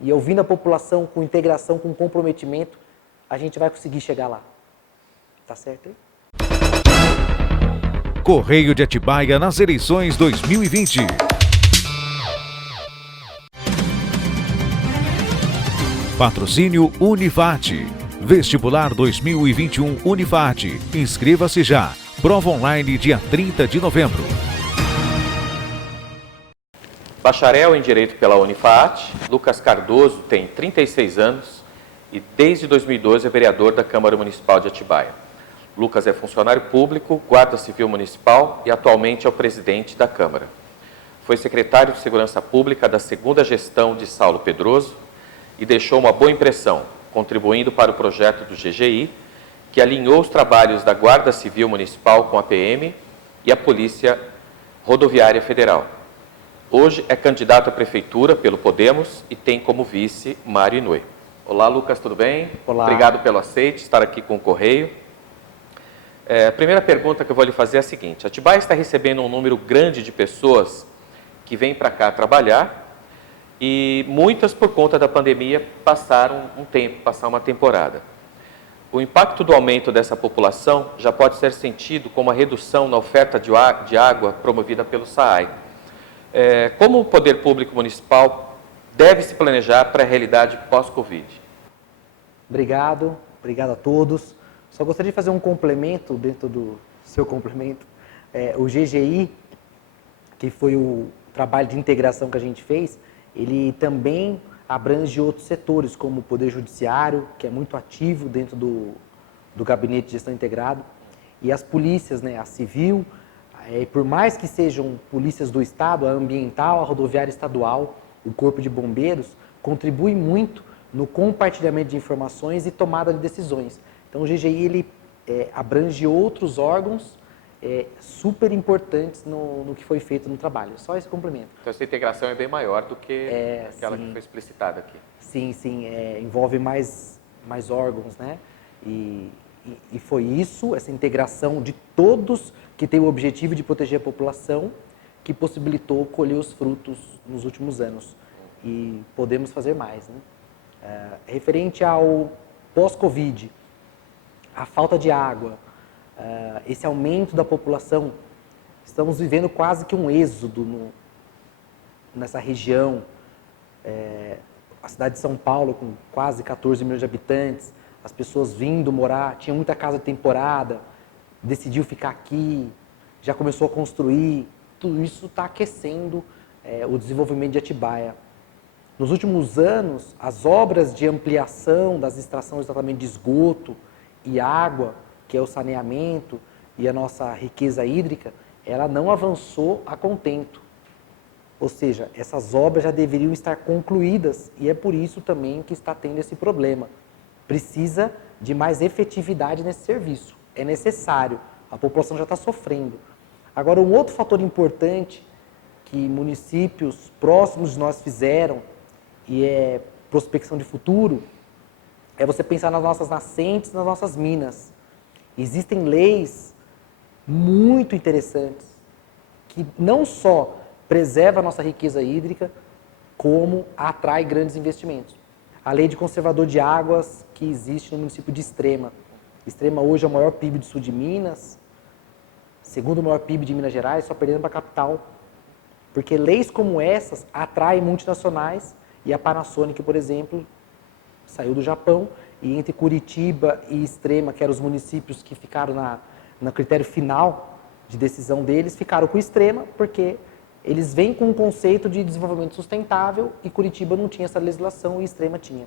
E ouvindo a população com integração, com comprometimento, a gente vai conseguir chegar lá. Tá certo aí? Correio de Atibaia nas eleições 2020. Patrocínio Unifat. Vestibular 2021 Unifat. Inscreva-se já. Prova online dia 30 de novembro. Bacharel em Direito pela Unifat, Lucas Cardoso tem 36 anos e desde 2012 é vereador da Câmara Municipal de Atibaia. Lucas é funcionário público, guarda civil municipal e atualmente é o presidente da Câmara. Foi secretário de Segurança Pública da segunda gestão de Saulo Pedroso e deixou uma boa impressão, contribuindo para o projeto do GGI, que alinhou os trabalhos da Guarda Civil Municipal com a PM e a Polícia Rodoviária Federal. Hoje é candidato à Prefeitura pelo Podemos e tem como vice Mário Inouye. Olá, Lucas, tudo bem? Olá. Obrigado pelo aceite, estar aqui com o Correio. A primeira pergunta que eu vou lhe fazer é a seguinte: Atibaia está recebendo um número grande de pessoas que vêm para cá trabalhar e muitas, por conta da pandemia, passaram uma temporada. O impacto do aumento dessa população já pode ser sentido como a redução na oferta de água promovida pelo SAAI. Como o poder público municipal deve se planejar para a realidade pós-Covid? Obrigado a todos. Só gostaria de fazer um complemento dentro do seu complemento. O GGI, que foi o trabalho de integração que a gente fez, ele também abrange outros setores, como o Poder Judiciário, que é muito ativo dentro do Gabinete de Gestão Integrado, e as polícias, né, a Civil, por mais que sejam polícias do Estado, a Ambiental, a Rodoviária Estadual, o Corpo de Bombeiros, contribui muito no compartilhamento de informações e tomada de decisões. Então, o GGI ele, abrange outros órgãos super importantes no que foi feito no trabalho. Só esse complemento. Então, essa integração é bem maior do que aquela sim. que foi explicitada aqui. Sim, envolve mais órgãos, né? E foi isso, essa integração de todos que tem o objetivo de proteger a população, que possibilitou colher os frutos nos últimos anos. E podemos fazer mais, né? Referente ao pós-Covid, a falta de água, esse aumento da população, estamos vivendo quase que um êxodo nessa região. A cidade de São Paulo, com quase 14 milhões de habitantes, as pessoas vindo morar, tinha muita casa de temporada, decidiu ficar aqui, já começou a construir, tudo isso está aquecendo o desenvolvimento de Atibaia. Nos últimos anos, as obras de ampliação das estações de tratamento de esgoto e água, que é o saneamento e a nossa riqueza hídrica, ela não avançou a contento. Ou seja, essas obras já deveriam estar concluídas e é por isso também que está tendo esse problema. Precisa de mais efetividade nesse serviço. É necessário. A população já está sofrendo. Agora, um outro fator importante que municípios próximos de nós fizeram e é prospecção de futuro é você pensar nas nossas nascentes, nas nossas minas. Existem leis muito interessantes que não só preserva a nossa riqueza hídrica, como atrai grandes investimentos. A lei de conservador de águas que existe no município de Extrema. Extrema hoje é o maior PIB do sul de Minas, segundo maior PIB de Minas Gerais, só perdendo para a capital. Porque leis como essas atraem multinacionais e a Panasonic, por exemplo, saiu do Japão e entre Curitiba e Extrema, que eram os municípios que ficaram no critério final de decisão deles, ficaram com Extrema porque eles vêm com um conceito de desenvolvimento sustentável e Curitiba não tinha essa legislação e Extrema tinha.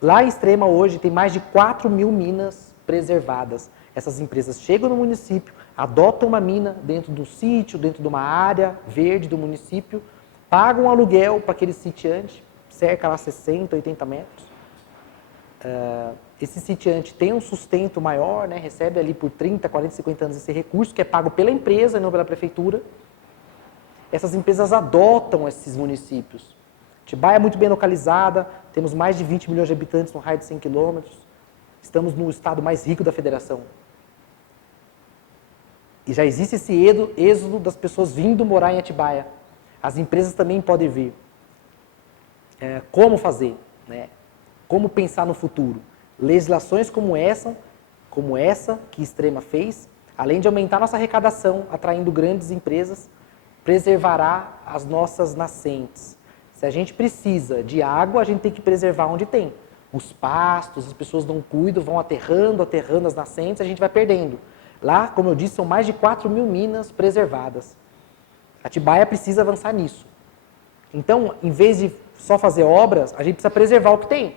Lá em Extrema hoje tem mais de 4 mil minas preservadas. Essas empresas chegam no município, adotam uma mina dentro do sítio, dentro de uma área verde do município, pagam um aluguel para aquele sitiante, cerca lá 60, 80 metros. Esse sitiante tem um sustento maior, né, recebe ali por 30, 40, 50 anos esse recurso, que é pago pela empresa e não pela prefeitura. Essas empresas adotam esses municípios. Atibaia é muito bem localizada, temos mais de 20 milhões de habitantes no raio de 100 quilômetros, estamos no estado mais rico da federação. E já existe esse êxodo das pessoas vindo morar em Atibaia. As empresas também podem vir. como fazer, né? Como pensar no futuro. Legislações como essa que Extrema fez, além de aumentar nossa arrecadação, atraindo grandes empresas, preservará as nossas nascentes. Se a gente precisa de água, a gente tem que preservar onde tem. Os pastos, as pessoas não cuidam, vão aterrando as nascentes, a gente vai perdendo. Lá, como eu disse, são mais de 4.000 minas preservadas. Atibaia precisa avançar nisso. Então, em vez de só fazer obras, a gente precisa preservar o que tem.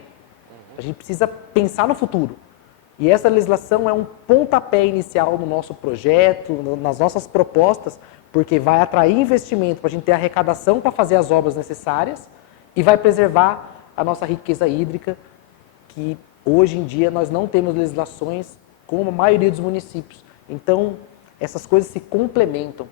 A gente precisa pensar no futuro. E essa legislação é um pontapé inicial no nosso projeto, nas nossas propostas, porque vai atrair investimento para a gente ter arrecadação para fazer as obras necessárias e vai preservar a nossa riqueza hídrica, que hoje em dia nós não temos legislações como a maioria dos municípios. Então, essas coisas se complementam,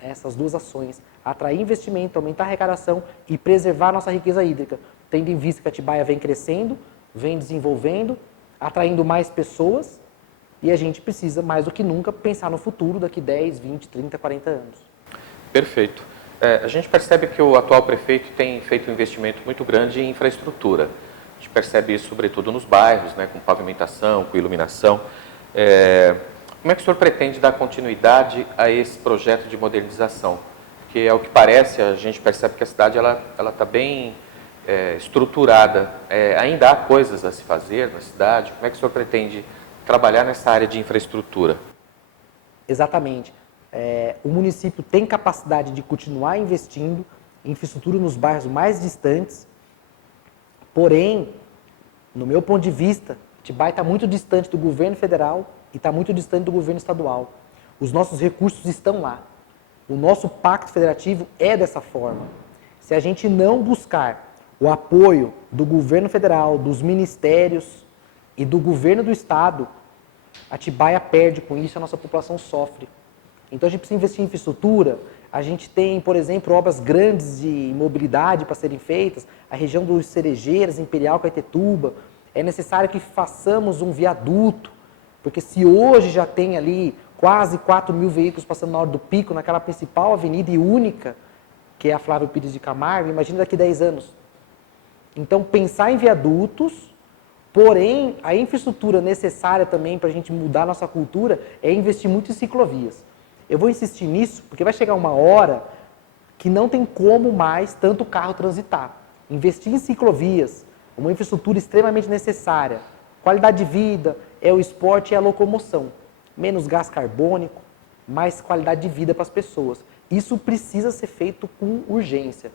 essas duas ações, atrair investimento, aumentar a arrecadação e preservar a nossa riqueza hídrica, tendo em vista que Atibaia vem crescendo, vem desenvolvendo, atraindo mais pessoas e a gente precisa, mais do que nunca, pensar no futuro daqui 10, 20, 30, 40 anos. Perfeito. A gente percebe que o atual prefeito tem feito um investimento muito grande em infraestrutura. A gente percebe isso sobretudo nos bairros, né, com pavimentação, com iluminação. Como é que o senhor pretende dar continuidade a esse projeto de modernização? Porque, ao que parece, a gente percebe que a cidade está bem estruturada. Ainda há coisas a se fazer na cidade? Como é que o senhor pretende trabalhar nessa área de infraestrutura? Exatamente. O município tem capacidade de continuar investindo em infraestrutura nos bairros mais distantes, porém, no meu ponto de vista, Atibaia está muito distante do governo federal e está muito distante do governo estadual. Os nossos recursos estão lá. O nosso pacto federativo é dessa forma. Se a gente não buscar o apoio do governo federal, dos ministérios e do governo do estado, Atibaia perde com isso, a nossa população sofre. Então a gente precisa investir em infraestrutura. A gente tem, por exemplo, obras grandes de mobilidade para serem feitas, a região dos Cerejeiras, Imperial, Caetetuba. É necessário que façamos um viaduto, porque se hoje já tem ali quase 4.000 veículos passando na hora do pico, naquela principal avenida e única, que é a Flávio Pires de Camargo, imagina daqui 10 anos. Então, pensar em viadutos, porém, a infraestrutura necessária também para a gente mudar a nossa cultura é investir muito em ciclovias. Eu vou insistir nisso, porque vai chegar uma hora que não tem como mais tanto carro transitar. Investir em ciclovias, uma infraestrutura extremamente necessária. Qualidade de vida, é o esporte e a locomoção. Menos gás carbônico, mais qualidade de vida para as pessoas. Isso precisa ser feito com urgência.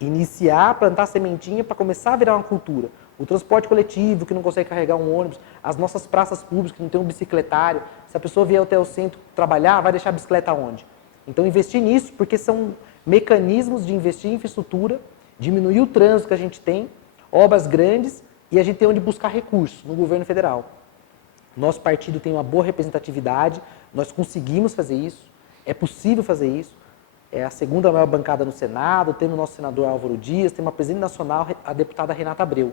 Iniciar, plantar sementinha para começar a virar uma cultura. O transporte coletivo, que não consegue carregar um ônibus, as nossas praças públicas, que não tem um bicicletário. Se a pessoa vier até o centro trabalhar, vai deixar a bicicleta onde? Então, investir nisso, porque são mecanismos de investir em infraestrutura, diminuir o trânsito que a gente tem, obras grandes, e a gente tem onde buscar recursos no governo federal. Nosso partido tem uma boa representatividade, nós conseguimos fazer isso, é possível fazer isso. É a segunda maior bancada no Senado, temos o nosso senador Álvaro Dias, temos a presidente nacional, a deputada Renata Abreu.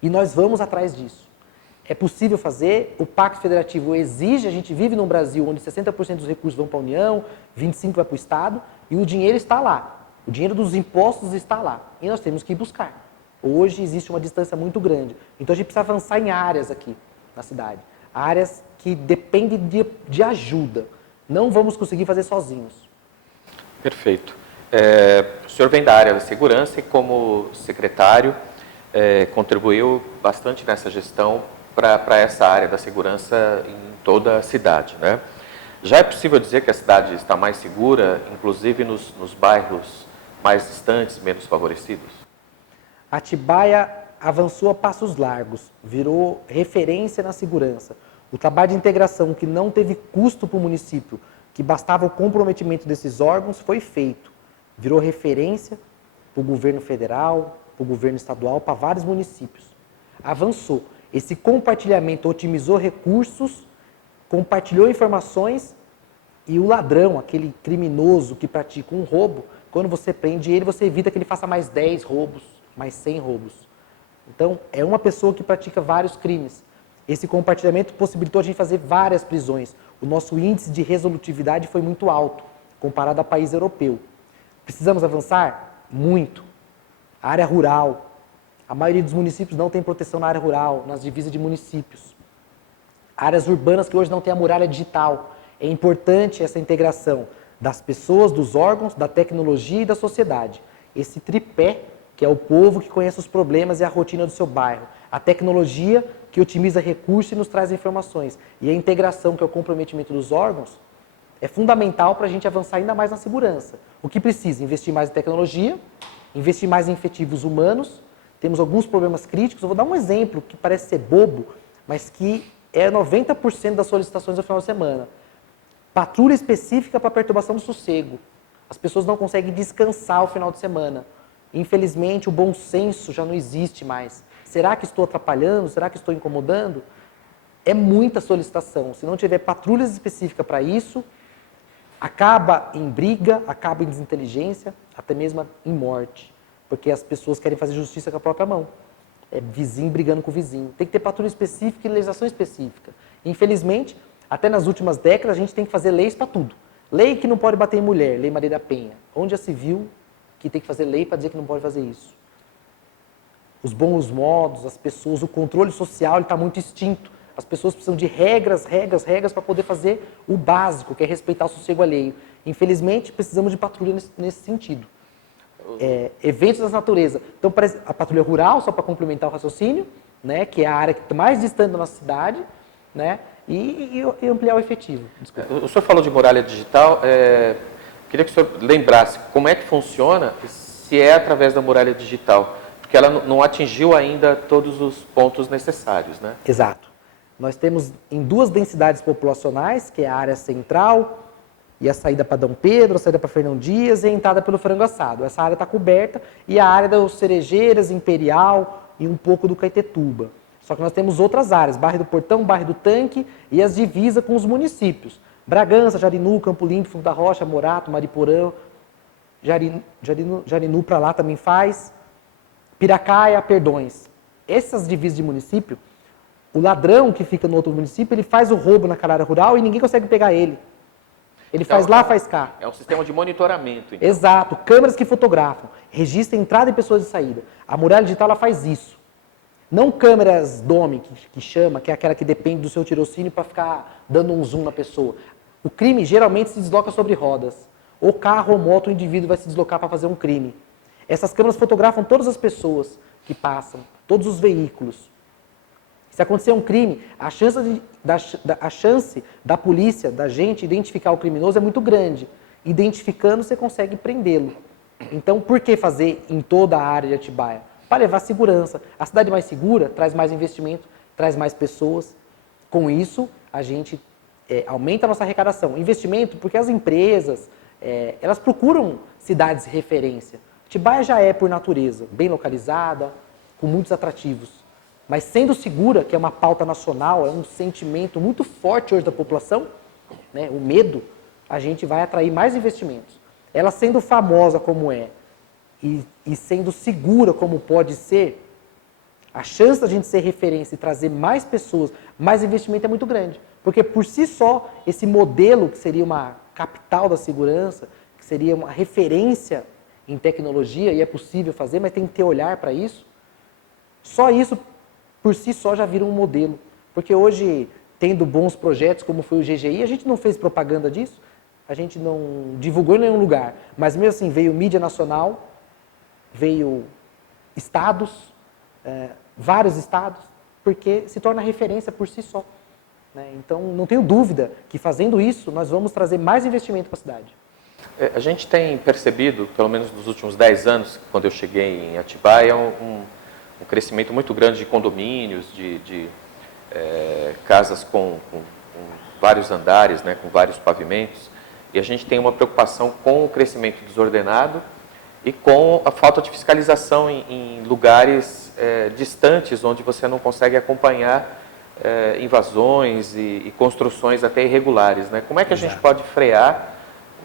E nós vamos atrás disso. É possível fazer, o Pacto Federativo exige, a gente vive num Brasil onde 60% dos recursos vão para a União, 25% vai para o Estado, e o dinheiro está lá. O dinheiro dos impostos está lá. E nós temos que ir buscar. Hoje existe uma distância muito grande. Então a gente precisa avançar em áreas aqui na cidade. Áreas que dependem de ajuda. Não vamos conseguir fazer sozinhos. Perfeito. O senhor vem da área da segurança e, como secretário, contribuiu bastante nessa gestão para essa área da segurança em toda a cidade, né? Já é possível dizer que a cidade está mais segura, inclusive nos bairros mais distantes, menos favorecidos? Atibaia avançou a passos largos, virou referência na segurança. O trabalho de integração que não teve custo para o município, que bastava o comprometimento desses órgãos, foi feito. Virou referência para o governo federal, para o governo estadual, para vários municípios. Avançou. Esse compartilhamento otimizou recursos, compartilhou informações e o ladrão, aquele criminoso que pratica um roubo, quando você prende ele, você evita que ele faça mais 10 roubos, mais 100 roubos. Então, é uma pessoa que pratica vários crimes. Esse compartilhamento possibilitou a gente fazer várias prisões. O nosso índice de resolutividade foi muito alto, comparado a país europeu. Precisamos avançar? Muito. A área rural. A maioria dos municípios não tem proteção na área rural, nas divisas de municípios. Áreas urbanas que hoje não tem a muralha digital. É importante essa integração das pessoas, dos órgãos, da tecnologia e da sociedade. Esse tripé, que é o povo que conhece os problemas e a rotina do seu bairro. A tecnologia, que otimiza recursos e nos traz informações. E a integração, que é o comprometimento dos órgãos, é fundamental para a gente avançar ainda mais na segurança. O que precisa? Investir mais em tecnologia, investir mais em efetivos humanos. Temos alguns problemas críticos. Eu vou dar um exemplo que parece ser bobo, mas que é 90% das solicitações do final de semana. Patrulha específica para perturbação do sossego. As pessoas não conseguem descansar o final de semana. Infelizmente, o bom senso já não existe mais. Será que estou atrapalhando? Será que estou incomodando? É muita solicitação. Se não tiver patrulhas específicas para isso, acaba em briga, acaba em desinteligência, até mesmo em morte. Porque as pessoas querem fazer justiça com a própria mão. É vizinho brigando com o vizinho. Tem que ter patrulha específica e legislação específica. Infelizmente, até nas últimas décadas, a gente tem que fazer leis para tudo. Lei que não pode bater em mulher, Lei Maria da Penha. Onde já se viu que tem que fazer lei para dizer que não pode fazer isso? Os bons modos, as pessoas, o controle social está muito extinto. As pessoas precisam de regras para poder fazer o básico, que é respeitar o sossego alheio. Infelizmente, precisamos de patrulha nesse sentido. Eventos da natureza. Então, a patrulha rural, só para complementar o raciocínio, né, que é a área que está mais distante da nossa cidade, né, e ampliar o efetivo. Desculpa. O senhor falou de muralha digital, queria que o senhor lembrasse como é que funciona, se é através da muralha digital, porque ela não atingiu ainda todos os pontos necessários, né? Exato. Nós temos em 2 densidades populacionais, que é a área central e a saída para Dom Pedro, a saída para Fernão Dias e a entrada pelo Frango Assado. Essa área está coberta e a área das Cerejeiras, Imperial e um pouco do Caetetuba. Só que nós temos outras áreas, Bairro do Portão, Bairro do Tanque e as divisas com os municípios. Bragança, Jarinu, Campo Limpo, Fundo da Rocha, Morato, Mariporã, Jarinu para lá também faz, Piracaia, Perdões. Essas divisas de município, o ladrão que fica no outro município, ele faz o roubo naquela área rural e ninguém consegue pegar ele. Ele faz lá, faz cá. É um sistema de monitoramento. Então. Exato. Câmeras que fotografam, registram entrada e pessoas de saída. A muralha digital ela faz isso. Não câmeras DOMI, que chama, que é aquela que depende do seu tirocínio para ficar dando um zoom na pessoa. O crime geralmente se desloca sobre rodas. Ou carro ou moto, o indivíduo vai se deslocar para fazer um crime. Essas câmeras fotografam todas as pessoas que passam, todos os veículos. Se acontecer um crime, a chance da polícia, da gente identificar o criminoso é muito grande. Identificando, você consegue prendê-lo. Então, por que fazer em toda a área de Atibaia? Para levar segurança. A cidade mais segura traz mais investimento, traz mais pessoas. Com isso, a gente aumenta a nossa arrecadação. Investimento, porque as empresas, elas procuram cidades de referência. Atibaia já é, por natureza, bem localizada, com muitos atrativos. Mas sendo segura, que é uma pauta nacional, é um sentimento muito forte hoje da população, né, o medo, a gente vai atrair mais investimentos. Ela sendo famosa como é e sendo segura como pode ser, a chance da gente ser referência e trazer mais pessoas, mais investimento é muito grande. Porque por si só, esse modelo que seria uma capital da segurança, que seria uma referência em tecnologia, e é possível fazer, mas tem que ter olhar para isso, só isso por si só já vira um modelo. Porque hoje, tendo bons projetos como foi o GGI, a gente não fez propaganda disso, a gente não divulgou em nenhum lugar, mas mesmo assim veio mídia nacional, veio estados, vários estados, porque se torna referência por si só. Né? Então, não tenho dúvida que fazendo isso, nós vamos trazer mais investimento para a cidade. A gente tem percebido, pelo menos nos últimos 10 anos, quando eu cheguei em Atibaia, um crescimento muito grande de condomínios, de casas com vários andares, né, com vários pavimentos, e a gente tem uma preocupação com o crescimento desordenado e com a falta de fiscalização em lugares distantes, onde você não consegue acompanhar invasões e construções até irregulares. Né? Como é que a gente pode frear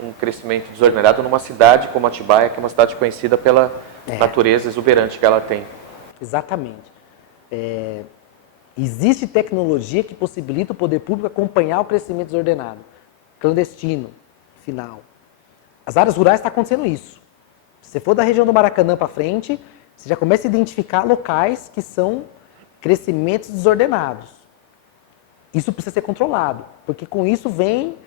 um crescimento desordenado numa cidade como Atibaia, que é uma cidade conhecida pela natureza exuberante que ela tem? Exatamente. Existe tecnologia que possibilita o poder público acompanhar o crescimento desordenado, clandestino, final. As áreas rurais está acontecendo isso. Se você for da região do Maracanã para frente, Você já começa a identificar locais que são crescimentos desordenados. Isso precisa ser controlado, porque com isso vem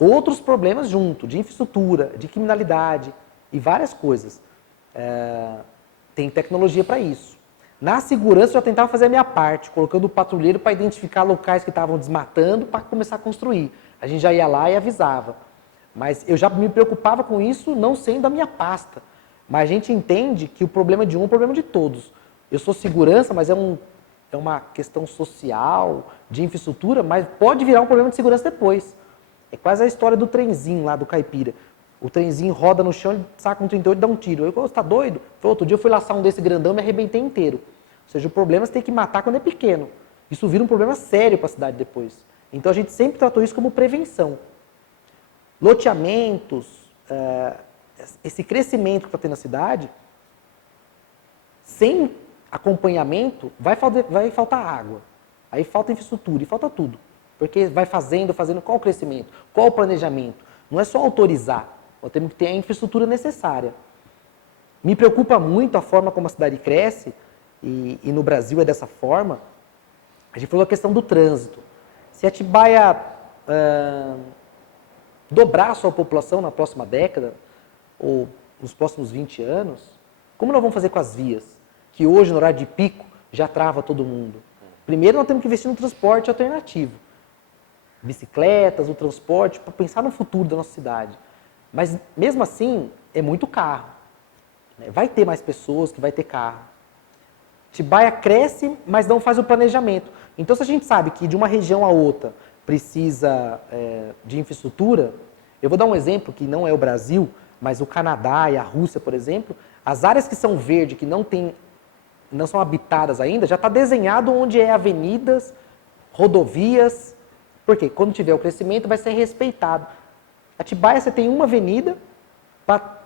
outros problemas junto, de infraestrutura, de criminalidade e várias coisas. Tem tecnologia para isso. Na segurança, eu já tentava fazer a minha parte, colocando o patrulheiro para identificar locais que estavam desmatando para começar a construir. A gente já ia lá e avisava. Mas eu já me preocupava com isso não sendo a minha pasta. Mas a gente entende que o problema de um é o problema de todos. Eu sou segurança, mas é uma questão social, de infraestrutura, mas pode virar um problema de segurança depois. É quase a história do trenzinho lá do Caipira. O trenzinho roda no chão, ele saca um 38 e dá um tiro. Eu, você tá doido? Outro dia eu fui laçar um desse grandão e me arrebentei inteiro. Ou seja, o problema você tem que matar quando é pequeno. Isso vira um problema sério para a cidade depois. Então a gente sempre tratou isso como prevenção. Loteamentos, esse crescimento que está tendo na cidade, sem acompanhamento, vai faltar água. Aí falta infraestrutura e falta tudo. Porque vai fazendo, qual o crescimento? Qual o planejamento? Não é só autorizar, nós temos que ter a infraestrutura necessária. Me preocupa muito a forma como a cidade cresce, e no Brasil é dessa forma. A gente falou a questão do trânsito. Se Atibaia dobrar a sua população na próxima década, ou nos próximos 20 anos, como nós vamos fazer com as vias? Que hoje, no horário de pico, já trava todo mundo. Primeiro, nós temos que investir no transporte alternativo. Bicicletas, o transporte, para pensar no futuro da nossa cidade. Mas, mesmo assim, é muito carro. Vai ter mais pessoas que vai ter carro. Atibaia cresce, mas não faz o planejamento. Então, se a gente sabe que de uma região a outra precisa de infraestrutura, eu vou dar um exemplo que não é o Brasil, mas o Canadá e a Rússia, por exemplo, as áreas que são verdes, que não são habitadas ainda, já está desenhado onde é avenidas, rodovias, porque quando tiver o crescimento vai ser respeitado. Atibaia você tem uma avenida para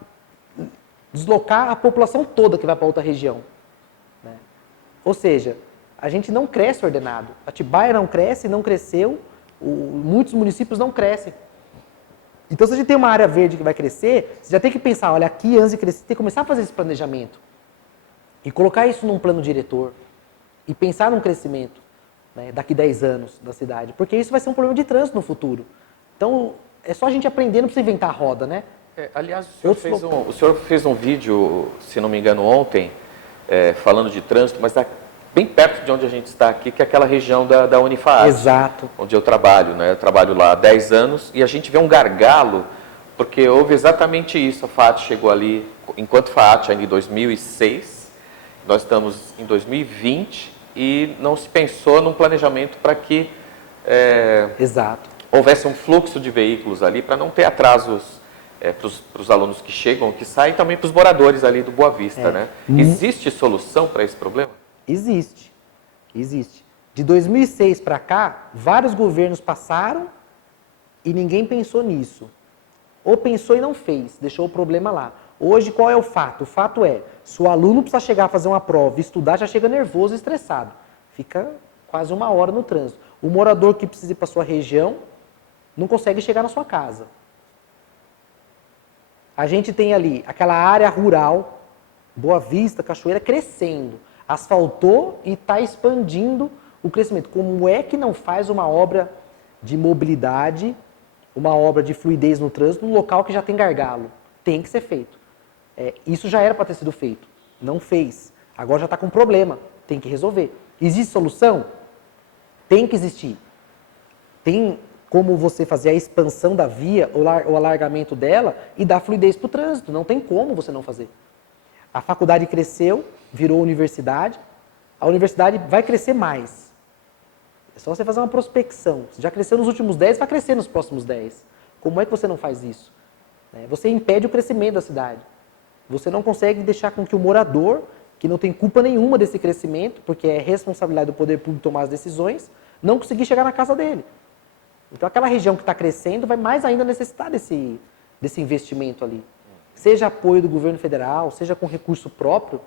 deslocar a população toda que vai para outra região. Né? Ou seja, a gente não cresce ordenado. Atibaia não cresce, não cresceu, muitos municípios não crescem. Então, se a gente tem uma área verde que vai crescer, você já tem que pensar, olha, aqui antes de crescer, tem que começar a fazer esse planejamento. E colocar isso num plano diretor. E pensar num crescimento, né, daqui 10 anos da cidade. Porque isso vai ser um problema de trânsito no futuro. Então, é só a gente aprender, não precisa inventar a roda, né? Aliás, o senhor fez um vídeo, se não me engano, ontem, falando de trânsito, mas bem perto de onde a gente está aqui, que é aquela região da Unifaat. Exato. Onde eu trabalho, né? Eu trabalho lá há 10 anos e a gente vê um gargalo, porque houve exatamente isso. A FAAT chegou ali, enquanto FAAT ainda em 2006, nós estamos em 2020 e não se pensou num planejamento para que Exato. houvesse um fluxo de veículos ali, para não ter atrasos para os alunos que chegam, que saem, e também para os moradores ali do Boa Vista, né? Existe solução para esse problema? Existe. De 2006 para cá, vários governos passaram e ninguém pensou nisso. Ou pensou e não fez, deixou o problema lá. Hoje, qual é o fato? O fato é, se o aluno precisa chegar a fazer uma prova e estudar, já chega nervoso e estressado. Fica quase 1 hora no trânsito. O morador que precisa ir para a sua região não consegue chegar na sua casa. A gente tem ali aquela área rural, Boa Vista, Cachoeira, crescendo. Asfaltou e está expandindo o crescimento. Como é que não faz uma obra de mobilidade, uma obra de fluidez no trânsito, num local que já tem gargalo? Tem que ser feito. Isso já era para ter sido feito. Não fez. Agora já está com problema. Tem que resolver. Existe solução? Tem que existir. Tem como você fazer a expansão da via, o alargamento dela e dar fluidez para o trânsito. Não tem como você não fazer. A faculdade cresceu, virou universidade. A universidade vai crescer mais. É só você fazer uma prospecção. Se já cresceu nos últimos 10, vai crescer nos próximos 10. Como é que você não faz isso? Você impede o crescimento da cidade. Você não consegue deixar com que o morador, que não tem culpa nenhuma desse crescimento, porque é responsabilidade do poder público tomar as decisões, não conseguir chegar na casa dele. Então, aquela região que está crescendo vai mais ainda necessitar desse investimento ali. Seja apoio do governo federal, seja com recurso próprio.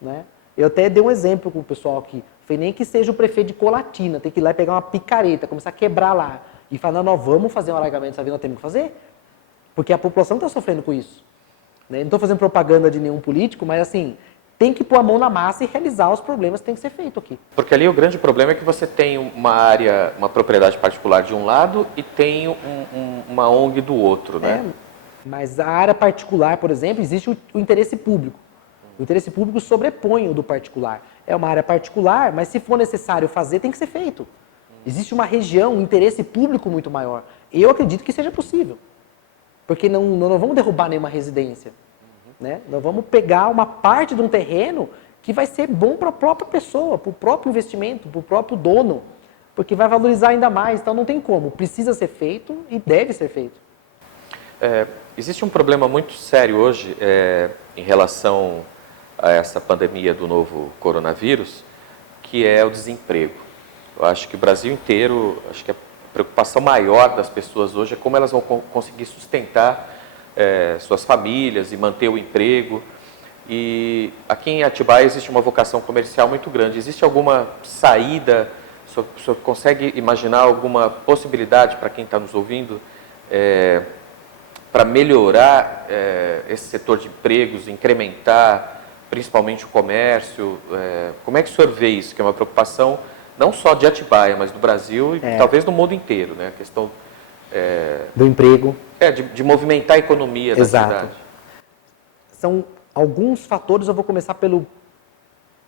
Né? Eu até dei um exemplo com o pessoal aqui. Falei, nem que seja o prefeito de Colatina, tem que ir lá e pegar uma picareta, começar a quebrar lá. E falar, não, nós vamos fazer um alargamento dessa via, nós temos que fazer. Porque a população está sofrendo com isso. Né? Não estou fazendo propaganda de nenhum político, mas assim, tem que pôr a mão na massa e realizar os problemas que tem que ser feito aqui. Porque ali o grande problema é que você tem uma área, uma propriedade particular de um lado e tem uma ONG do outro, né? Mas a área particular, por exemplo, existe o interesse público. O interesse público sobrepõe o do particular. É uma área particular, mas se for necessário fazer, tem que ser feito. Existe uma região, um interesse público muito maior. Eu acredito que seja possível. Porque não vamos derrubar nenhuma residência. Né? Nós vamos pegar uma parte de um terreno que vai ser bom para a própria pessoa, para o próprio investimento, para o próprio dono, porque vai valorizar ainda mais. Então não tem como. Precisa ser feito e deve ser feito. Existe um problema muito sério hoje em relação a essa pandemia do novo coronavírus, que é o desemprego. Eu acho que o Brasil inteiro, acho que a preocupação maior das pessoas hoje é como elas vão conseguir sustentar suas famílias e manter o emprego. E aqui em Atibaia existe uma vocação comercial muito grande. Existe alguma saída? O senhor consegue imaginar alguma possibilidade para quem está nos ouvindo para melhorar esse setor de empregos, incrementar principalmente o comércio? Como é que o senhor vê isso? Que é uma preocupação não só de Atibaia, mas do Brasil e talvez do mundo inteiro, né? A questão do emprego. De movimentar a economia da cidade. São alguns fatores, eu vou começar pelo,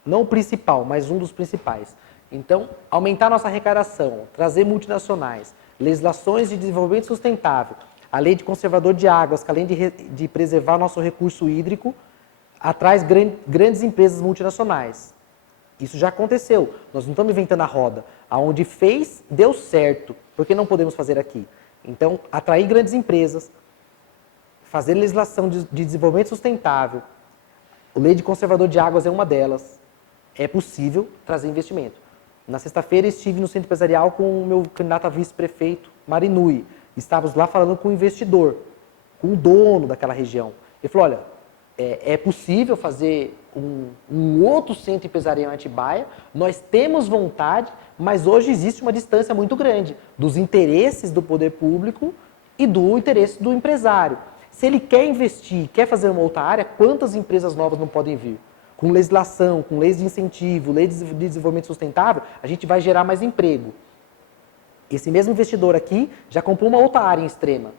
não o principal, mas um dos principais. Então, aumentar nossa arrecadação, trazer multinacionais, legislações de desenvolvimento sustentável, a lei de conservador de águas, que além de preservar nosso recurso hídrico, atrai grandes empresas multinacionais. Isso já aconteceu, nós não estamos inventando a roda. Aonde fez, deu certo. Por que não podemos fazer aqui? Então, atrair grandes empresas, fazer legislação de desenvolvimento sustentável, a lei de conservador de águas é uma delas. É possível trazer investimento. Na sexta-feira estive no centro empresarial com o meu candidato a vice-prefeito, Marinui. Estávamos lá falando com o investidor, com o dono daquela região. Ele falou, olha, é possível fazer um outro centro empresarial em Atibaia, nós temos vontade, mas hoje existe uma distância muito grande dos interesses do poder público e do interesse do empresário. Se ele quer investir, quer fazer uma outra área, quantas empresas novas não podem vir? Com legislação, com leis de incentivo, leis de desenvolvimento sustentável, a gente vai gerar mais emprego. Esse mesmo investidor aqui já comprou uma outra área em Extrema.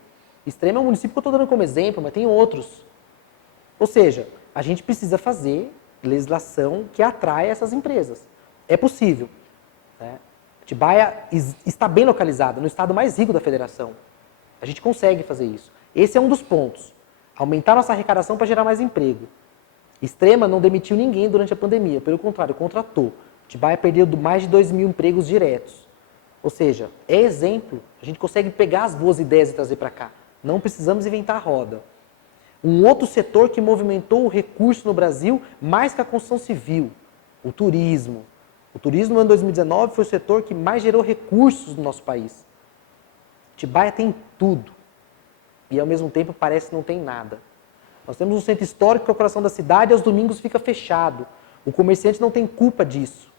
Extrema é um município que eu estou dando como exemplo, mas tem outros. Ou seja, a gente precisa fazer legislação que atrai essas empresas. É possível. Né? Atibaia está bem localizada, no estado mais rico da federação. A gente consegue fazer isso. Esse é um dos pontos. Aumentar nossa arrecadação para gerar mais emprego. Extrema não demitiu ninguém durante a pandemia, pelo contrário, contratou. Atibaia perdeu mais de 2.000 empregos diretos. Ou seja, é exemplo. A gente consegue pegar as boas ideias e trazer para cá. Não precisamos inventar a roda. Um outro setor que movimentou o recurso no Brasil, mais que a construção civil, o turismo. O turismo no ano 2019 foi o setor que mais gerou recursos no nosso país. Atibaia tem tudo. E ao mesmo tempo parece que não tem nada. Nós temos um centro histórico que é o coração da cidade e aos domingos fica fechado. O comerciante não tem culpa disso.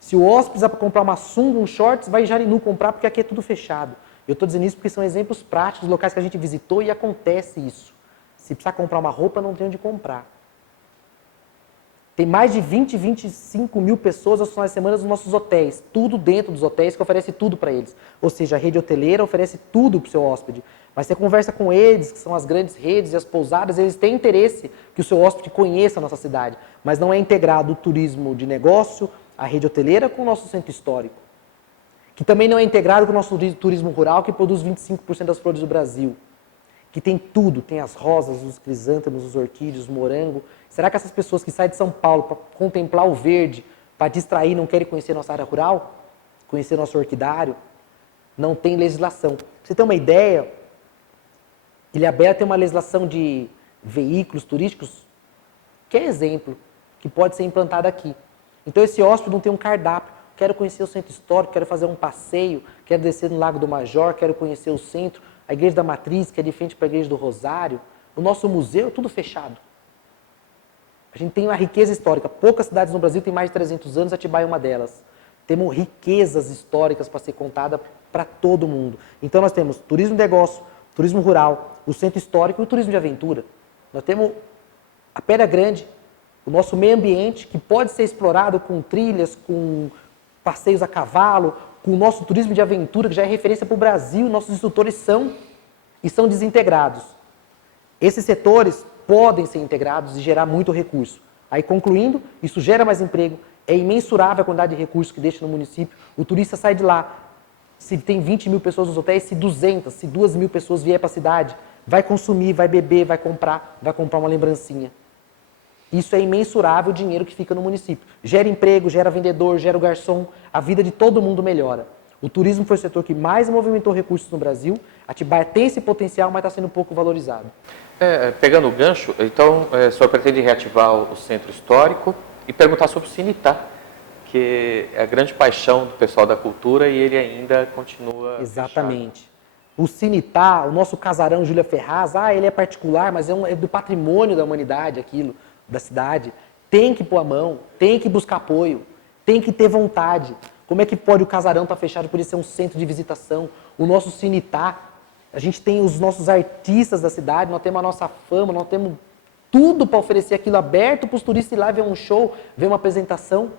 Se o hóspede precisar comprar uma sunga, um shorts, vai em Jarinu comprar porque aqui é tudo fechado. Eu estou dizendo isso porque são exemplos práticos, locais que a gente visitou e acontece isso. Se precisar comprar uma roupa, não tem onde comprar. Tem mais de 20, 25 mil pessoas aos finais de semana nos nossos hotéis. Tudo dentro dos hotéis que oferece tudo para eles. Ou seja, a rede hoteleira oferece tudo para o seu hóspede. Mas você conversa com eles, que são as grandes redes e as pousadas, eles têm interesse que o seu hóspede conheça a nossa cidade. Mas não é integrado o turismo de negócio, a rede hoteleira com o nosso centro histórico. Que também não é integrado com o nosso turismo rural, que produz 25% das flores do Brasil. Que tem tudo, tem as rosas, os crisântemos, os orquídeos, o morango. Será que essas pessoas que saem de São Paulo para contemplar o verde, para distrair, não querem conhecer nossa área rural? Conhecer nosso orquidário? Não tem legislação. Pra você ter uma ideia, Ilhabela tem uma legislação de veículos turísticos que é exemplo, que pode ser implantada aqui. Então esse hóspede não tem um cardápio. Quero conhecer o centro histórico, quero fazer um passeio, quero descer no Lago do Major, quero conhecer o centro, a Igreja da Matriz, que é de frente para a Igreja do Rosário, o nosso museu, tudo fechado. A gente tem uma riqueza histórica. Poucas cidades no Brasil têm mais de 300 anos, Atibaia é uma delas. Temos riquezas históricas para ser contada para todo mundo. Então nós temos turismo de negócio, turismo rural, o centro histórico e o turismo de aventura. Nós temos a Pedra Grande, o nosso meio ambiente, que pode ser explorado com trilhas, com passeios a cavalo, com o nosso turismo de aventura, que já é referência para o Brasil, nossos instrutores são desintegrados. Esses setores podem ser integrados e gerar muito recurso. Aí, concluindo, isso gera mais emprego, é imensurável a quantidade de recursos que deixa no município, o turista sai de lá. Se tem 20 mil pessoas nos hotéis, se 200, se 2 mil pessoas vier para a cidade, vai consumir, vai beber, vai comprar uma lembrancinha. Isso é imensurável o dinheiro que fica no município. Gera emprego, gera vendedor, gera o garçom, a vida de todo mundo melhora. O turismo foi o setor que mais movimentou recursos no Brasil. Atibaia tem esse potencial, mas está sendo pouco valorizado. Pegando o gancho, então, o senhor pretende reativar o centro histórico e perguntar sobre o Cinitá, que é a grande paixão do pessoal da cultura e ele ainda continua Exatamente. fechado. O Cinitá, o nosso casarão Júlia Ferraz, ele é particular, mas é do patrimônio da humanidade aquilo, da cidade. Tem que pôr a mão, tem que buscar apoio, tem que ter vontade. Como é que pode o casarão estar fechado por ele ser um centro de visitação? O nosso Cinitá, a gente tem os nossos artistas da cidade, nós temos a nossa fama, nós temos tudo para oferecer aquilo aberto para os turistas ir lá ver um show, ver uma apresentação.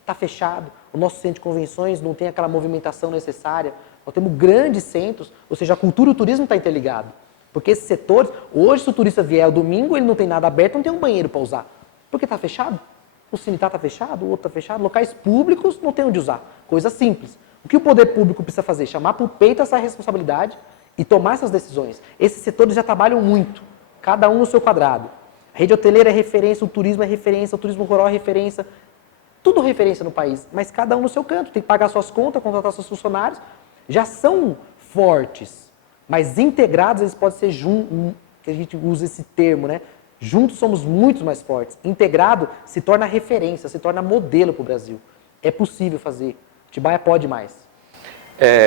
Está fechado. O nosso centro de convenções não tem aquela movimentação necessária. Nós temos grandes centros, ou seja, a cultura e o turismo estão interligados. Porque esses setores, hoje se o turista vier ao domingo, ele não tem nada aberto, não tem um banheiro para usar. Porque está fechado. O Cinitá está fechado, o outro está fechado. Locais públicos não tem onde usar. Coisa simples. O que o poder público precisa fazer? Chamar para o peito essa responsabilidade e tomar essas decisões. Esses setores já trabalham muito, cada um no seu quadrado. A rede hoteleira é referência, o turismo é referência, o turismo rural é referência. Tudo referência no país, mas cada um no seu canto. Tem que pagar suas contas, contratar seus funcionários. Já são fortes, mas integrados eles podem ser juntos, que a gente usa esse termo, né? Juntos somos muito mais fortes. Integrado se torna referência, se torna modelo para o Brasil. É possível fazer. Atibaia pode mais.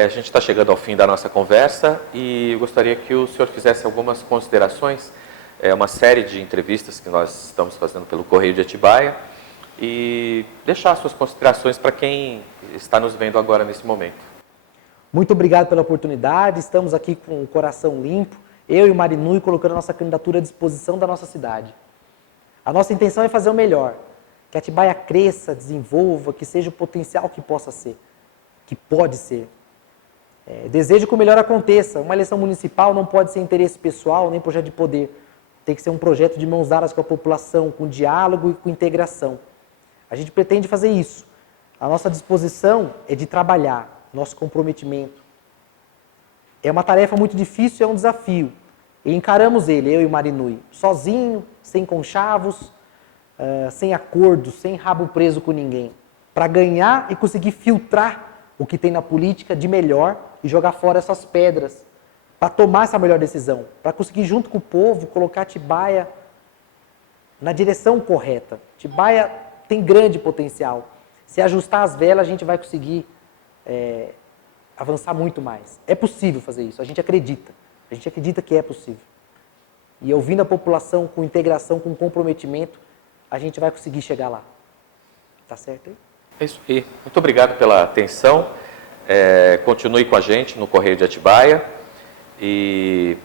A gente está chegando ao fim da nossa conversa e eu gostaria que o senhor fizesse algumas considerações. É uma série de entrevistas que nós estamos fazendo pelo Correio de Atibaia e deixar suas considerações para quem está nos vendo agora nesse momento. Muito obrigado pela oportunidade. Estamos aqui com o coração limpo. Eu e o Marinui colocando a nossa candidatura à disposição da nossa cidade. A nossa intenção é fazer o melhor. Que Atibaia cresça, desenvolva, que seja o potencial que possa ser, que pode ser. Desejo que o melhor aconteça. Uma eleição municipal não pode ser interesse pessoal nem projeto de poder. Tem que ser um projeto de mãos dadas com a população, com diálogo e com integração. A gente pretende fazer isso. A nossa disposição é de trabalhar, nosso comprometimento. É uma tarefa muito difícil, é um desafio. E encaramos ele, eu e o Marinui, sozinho, sem conchavos, sem acordos, sem rabo preso com ninguém. Para ganhar e conseguir filtrar o que tem na política de melhor e jogar fora essas pedras. Para tomar essa melhor decisão. Para conseguir, junto com o povo, colocar Atibaia na direção correta. Atibaia tem grande potencial. Se ajustar as velas, a gente vai conseguir avançar muito mais. É possível fazer isso, a gente acredita. A gente acredita que é possível. E ouvindo a população com integração, com comprometimento, a gente vai conseguir chegar lá. Tá certo aí? É isso aí. Muito obrigado pela atenção. Continue com a gente no Correio de Atibaia. E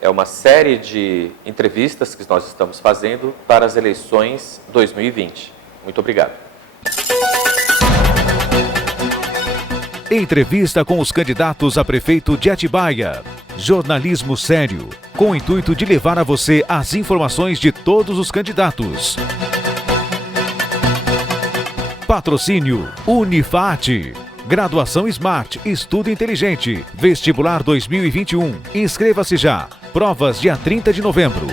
é uma série de entrevistas que nós estamos fazendo para as eleições 2020. Muito obrigado. Entrevista com os candidatos a prefeito de Atibaia. Jornalismo sério, com o intuito de levar a você as informações de todos os candidatos. Patrocínio Unifat. Graduação Smart, Estudo Inteligente. Vestibular 2021. Inscreva-se já. Provas dia 30 de novembro.